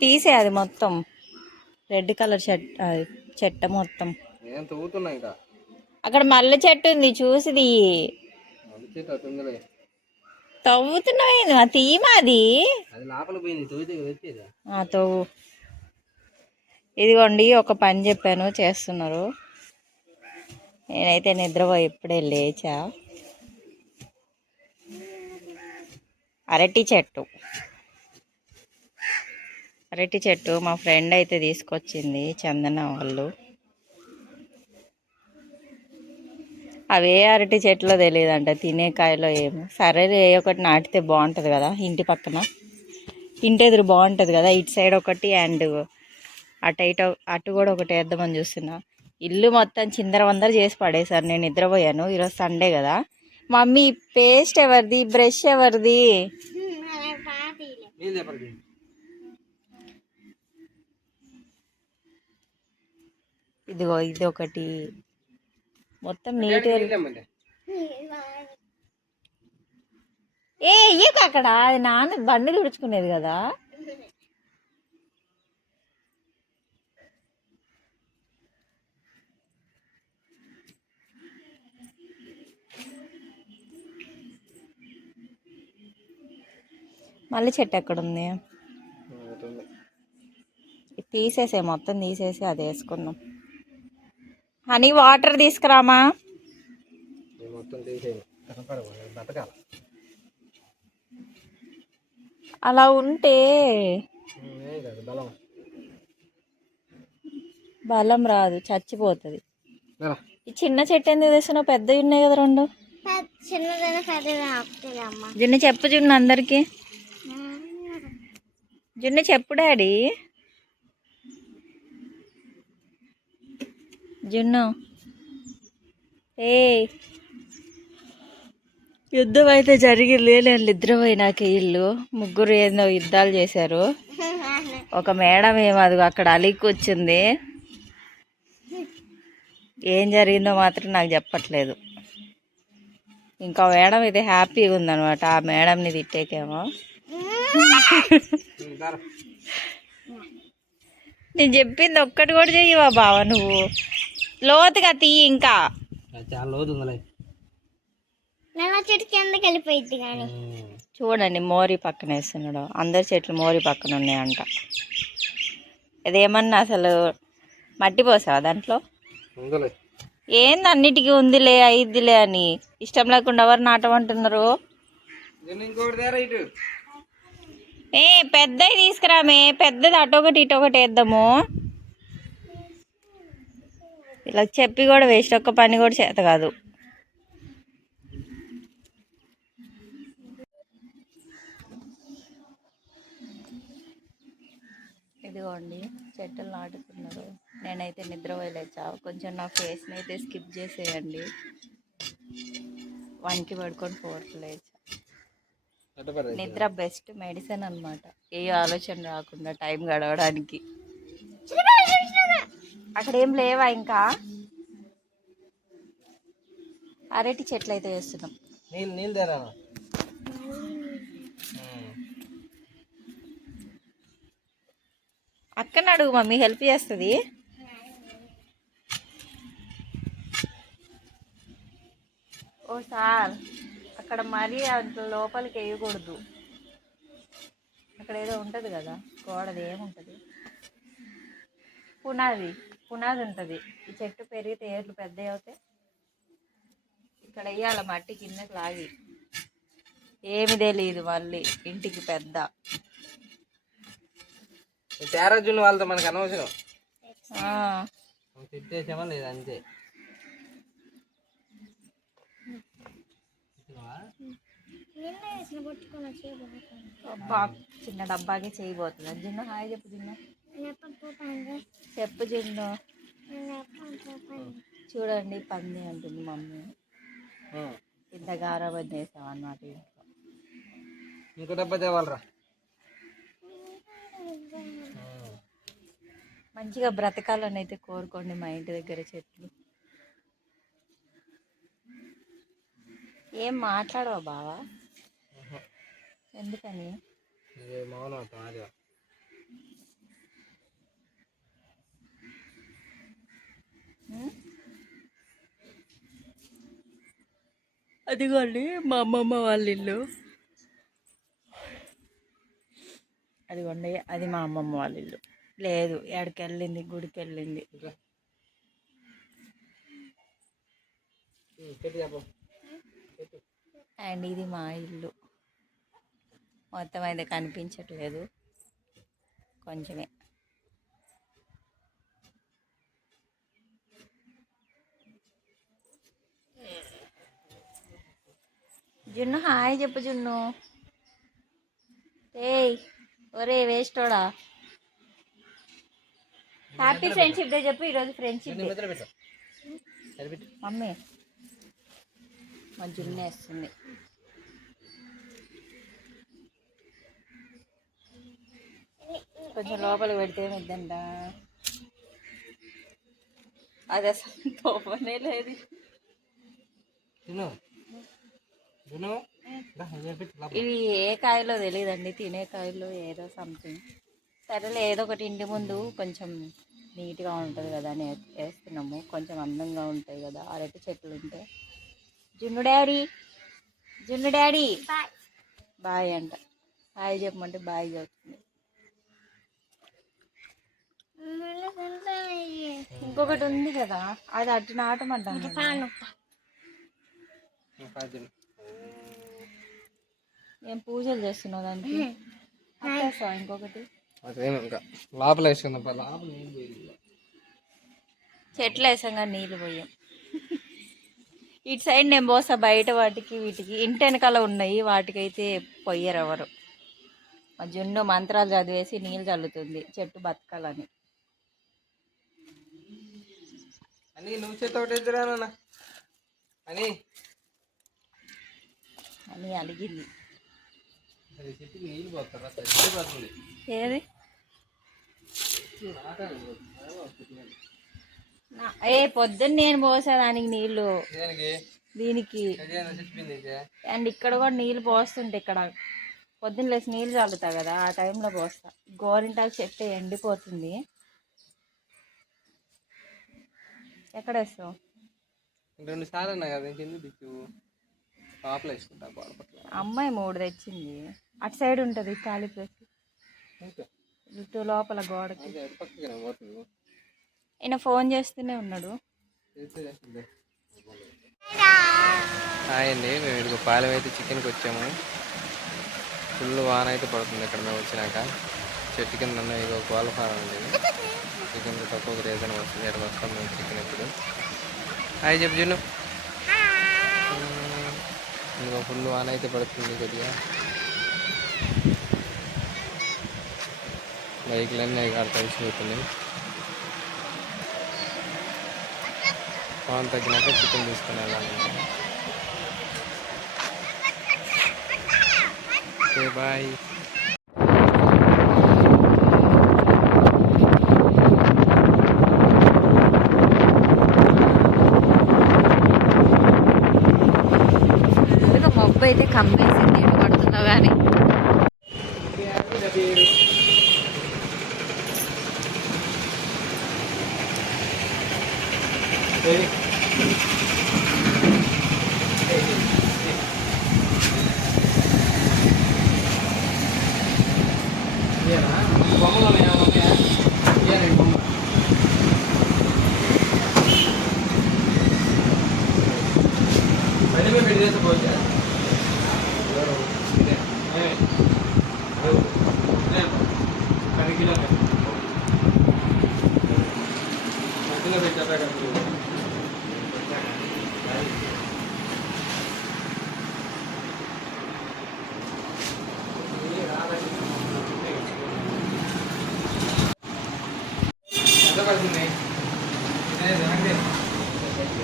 తీసే అది మొత్తం రెడ్ కలర్ చెట్ట మొత్తం అక్కడ మల్లె చెట్టు ఉంది చూసిది తవ్వుతున్నావు ఆ తీయమా అది తవ్వు. ఇదిగోండి ఒక పని చెప్పాను చేస్తున్నారు. నేనైతే నిద్రపోయి ఇప్పుడే లేచా. అరటి చెట్టు మా ఫ్రెండ్ అయితే తీసుకొచ్చింది చందన వాళ్ళు. అవే అరటి చెట్లో తెలియదంట తినే కాయలో ఏమో. సరే ఒకటి నాటితే బాగుంటుంది కదా ఇంటి పక్కన, ఇంటి ఎదురు బాగుంటుంది కదా. ఇటు సైడ్ ఒకటి అండ్ అటు కూడా ఒకటి వేద్దామని చూస్తున్నా. ఇల్లు మొత్తం చిందరవందర చేసి పడేసారు. నేను నిద్రపోయాను. ఈరోజు సండే కదా. మమ్మీ పేస్ట్ ఎవరిది, బ్రష్ ఎవరిది? ఇదిగో ఇది ఒకటి మొత్తం నీట్గా. ఇయ్యక అక్కడ అది నాన్న బండి తుడుచుకునేది కదా. మళ్ళీ చెట్టు ఎక్కడుంది? తీసేసే మొత్తం తీసేసి అది వేసుకుందాం. హనీ వాటర్ తీసుకురామా. అలా ఉంటే బలం రాదు, చచ్చిపోతుంది. ఈ చిన్న చెట్టు ఎందుకు తెస్తున్నావు? పెద్దవి ఉన్నాయి కదా రెండు. జున్ను చెప్పు, జున్ను అందరికి జున్ను చెప్పు డాడీ. జున్ను యుద్ధం అయితే జరిగింది. నేను నిద్రపోయినాక ఇల్లు ముగ్గురు ఏందో యుద్ధాలు చేశారు. ఒక మేడం ఏమో అది అక్కడ అలిగి కూర్చుంది. ఏం జరిగిందో మాత్రం నాకు చెప్పట్లేదు. ఇంకా మేడం అయితే హ్యాపీగా ఉందనమాట. ఆ మేడంని తిట్టేకేమో. నేను చెప్పింది ఒక్కటి కూడా చెయ్యవా బావ నువ్వు? లోతుగా తీయి. ఇంకా చాలా లోతు చూడండి మోరీ పక్కన వేస్తున్నాడు. అందరి చెట్లు మోరీ పక్కన ఉన్నాయంట. ఇదేమన్నా అసలు మట్టి పోసావా దాంట్లో? ఏంది అన్నిటికీ ఉందిలే అయిద్దిలే అని ఇష్టం లేకుండా ఎవరు నాటమంటున్నారు? పెద్దవి తీసుకురామే. పెద్దది అటొకటి ఇటొకటి వేద్దాము. ఇలా చెప్పి కూడా వేస్ట్. ఒక్క పని కూడా చేత కాదు. ఇదిగోండి చెట్టులు నాటుతున్నారు. నేనైతే నిద్రపోయలేచా. కొంచెం నా ఫేస్ని అయితే స్కిప్ చేసేయండి. 1కి పడుకొని 4కి లేచా. నిద్ర బెస్ట్ మెడిసిన్ అనమాట. ఏ ఆలోచన రాకుండా టైం గడవడానికి. అక్కడ ఏం లేవా ఇంకా? అరటి చెట్లు అయితే వేస్తున్నాం. అక్కని అడుగు, మమ్మీ హెల్ప్ చేస్తుంది. ఓ సార్ అక్కడ మరీ అంత లోపలికి వేయకూడదు. అక్కడ ఏదో ఉంటుంది కదా గోడది, ఏముంటుంది? పునాది ఉంటుంది. ఈ చెట్టు పెరిగితే ఏర్లు పెద్దవి అవుతాయి. ఇక్కడ వేయాల మట్టి కిందకి లాగి. ఏమి తెలియదు మళ్ళీ ఇంటికి పెద్ద. తేరాజున్న వాళ్ళతో మనకు అనవసరం. తిట్టేసామా లేదు అంతే. చిన్న డబ్బాకి చేయబోతుంది. జిన్ను హాయ్ చెప్పు. జిన్ను చెప్పు. జిన్ను చూడండి పంది అంటుంది మమ్మీ. ఇంత గారాబం చేసాం అన్నమాట ఇంట్లో. ఇంకో డబ్బా తేవాలరా. మంచిగా బ్రతకాలని అయితే కోరుకోండి. మా ఇంటి దగ్గర చెట్లు. ఏం మాట్లాడవా బావా? ఎందుకని? అదిగోండి మా అమ్మమ్మ వాళ్ళ ఇల్లు. అదిగోండి అది మా అమ్మమ్మ వాళ్ళ ఇల్లు. లేదు ఎక్కడికి వెళ్ళింది, గుడికి వెళ్ళింది. అండ్ ఇది మా ఇల్లు. మొత్తం అయితే కనిపించట్లేదు, కొంచెమే. జున్ను హాయ్ చెప్పు జున్ను. ఏయ్ ఒరే వేస్టోడా, హ్యాపీ ఫ్రెండ్షిప్ డే చెప్పు. ఈరోజు ఫ్రెండ్షిప్ డే. మమ్మీ మా జున్ను వేస్తుంది. కొంచెం లోపలికి పెడితే ఏమిద్దంట, అది అసలు తోపనే లేదు. ఇవి ఏ కాయలో తెలియదండి, తినే కాయలు ఏదో సంథింగ్. సరేలే ఏదో ఒకటి ఇంటి ముందు కొంచెం నీట్గా ఉంటుంది కదా అని వేస్తున్నాము. కొంచెం అందంగా ఉంటాయి కదా అరటి చెట్లు ఉంటే. జున్ను డాడీ, జున్ను డాడీ బాయ్ అంట. హాయ్ చెప్పమంటే బాయ్ చెప్తుంది. ఇంకొకటి ఉంది కదా, అది అటు నాటమంటాను. ఏం పూజలు చేస్తున్నావు దానికి? అట్టేస్తావా ఇంకొకటి? లోపల చెట్లు వేసాం కానీ నీళ్ళు పోయాం. ఇటు సైడ్ నేను పోసా, బయట వాటికి వీటికి ఇంటి వెనకాల ఉన్నాయి, వాటికైతే పొయ్యరు ఎవరు. మా జున్ను మంత్రాలు చదివేసి నీళ్ళు చల్లుతుంది చెట్టు బతకాలని. అని అలిగింది. ఏది పొద్దున్న నేను పోసా దానికి నీళ్ళు, దీనికి. అండ్ ఇక్కడ కూడా నీళ్ళు పోస్తుంటే, ఇక్కడ పొద్దున్న లేసి నీళ్ళు చల్లుతా కదా ఆ టైంలో పోస్తా. గోరింటాకు చెట్టు ఎండిపోతుంది. ఎక్కడ వేస్తావు? 2 సార్లు అన్నా కదా, అమ్మాయి 3 తెచ్చింది. అటు సైడ్ ఉంటుంది ఖాళీ ప్లేస్, ఇటు లోపల గోడకి. ఈయన ఫోన్ చేస్తూనే ఉన్నాడు. హాయ్ అండి, మేము ఇదిగో పాలెం అయితే చికెన్కి వచ్చాము. ఫుల్ వాన అయితే పడుతుంది ఇక్కడ మేము వచ్చినాక. చెట్టు కింద ఉన్న ఇక కోళ్ళ ఫారం అండి. చికెన్ తక్కువ రీజన్ వస్తుంది, ఇక్కడ వస్తాం మేము చికెన్ ఇప్పుడు. హాయ్ చెప్పు జున్ను. ఇంకో ఫుల్ వాన అయితే పడుతుంది కొద్దిగా. బైక్లన్నీ ఇక్కడ తడిచిపోతున్నాయి. వాన తగ్గినాక చికెన్ తీసుకుని వెళ్ళాలంటే. Okay bye. మబ్బు అయితే కమ్మేసింది, ఎటు పడుతుందో కానీ.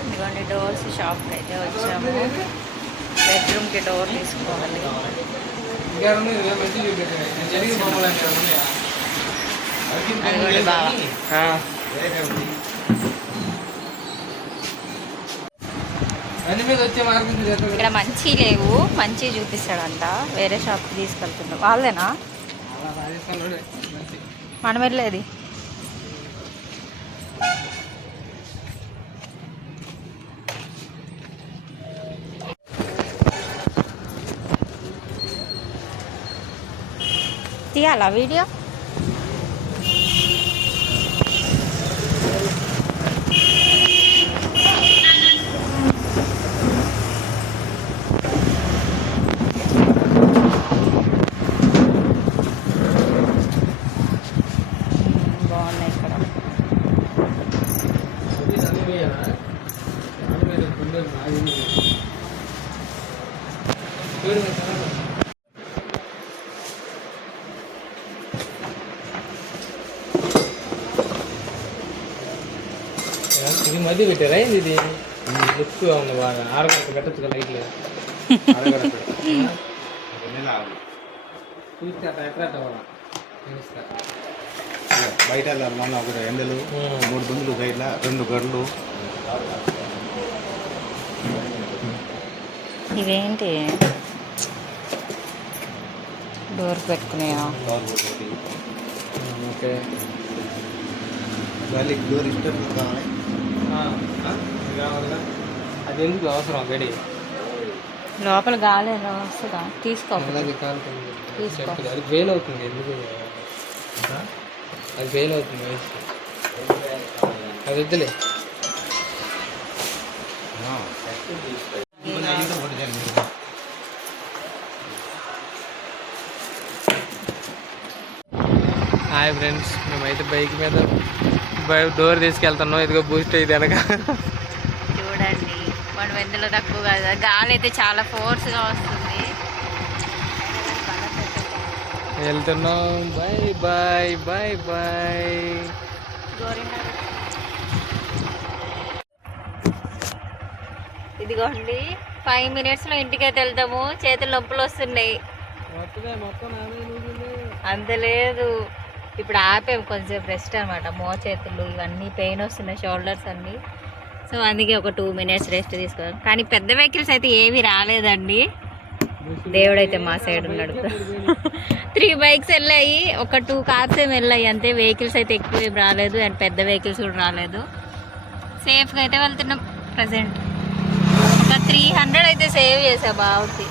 ఇదిగోండి డోర్స్ షాప్కి అయితే వచ్చాము. బెడ్రూమ్కి డోర్ తీసుకోవాలి. అదిగోండి బాగా. ఇక్కడ మంచి లేవు, మంచి చూపిస్తాడంట. వేరే షాప్కి తీసుకెళ్తున్నాం. వాళ్ళేనా మనం వెళ్ళేది? తీయాలా వీడియో? బాగున్నాయి ఇక్కడ. ఇది మధ్య పెట్టారా ఇది ఎక్కువ ఉంది బాగా ఆరగట్ట పెట్టచ్చు కదా లైట్లు చూస్తే అట్లా అట్రాక్ట్ అవ్వాలి బయట మొన్న ఒక ఎండలు 3 బందులు బయట 2 గడ్లు. ఇవేంటి డోర్ పెట్టుకునేవా? ఓకే వాళ్ళకి డోర్ ఇష్టం కావాలి. కావాలిగా అది ఎందుకు అవసరం గడి లోపల గాలి వస్తుందా? తీసుకో. అది కాలుతుంది అది ఫెయిల్ అవుతుంది ఎందుకు అది ఫెయిల్ అవుతుంది అది వద్దులే. హాయ్ ఫ్రెండ్స్, మేమైతే బైక్ మీద డోర్ తీసుకెళ్తున్నాం. ఇదిగో బూస్ట్ అయితే వెనక చూడండి, మనం ఎందులో తక్కువ కాదు. గాలి అయితే చాలా ఫోర్స్గా వస్తుంది. వెళ్తున్నాం. Bye bye bye bye. ఇదిగోండి 5 minutesలో ఇంటికైతే వెళ్తాము. చేతులు నొప్పులు వస్తున్నాయి. అంత లేదు, ఇప్పుడు ఆపాము కొంచెం రెస్ట్ అనమాట. చేతులు ఇవన్నీ పెయిన్ వస్తున్నాయి, షోల్డర్స్ అన్నీ. సో అందుకే ఒక 2 minutes రెస్ట్ తీసుకోవాలి. కానీ పెద్ద వెహికల్స్ అయితే ఏవి రాలేదండి. దేవుడైతే మా సైడ్ ఉన్నాడు. 3 bikes వెళ్ళాయి, ఒక 2 cars ఏమి వెళ్ళాయి అంతే. వెహికల్స్ అయితే ఎక్కువ ఏం రాలేదు, అండ్ పెద్ద వెహికల్స్ కూడా రాలేదు. సేఫ్గా అయితే వెళ్తున్నాం. ప్రజెంట్ ఒక 300 అయితే సేవ్ చేసా బావుకి.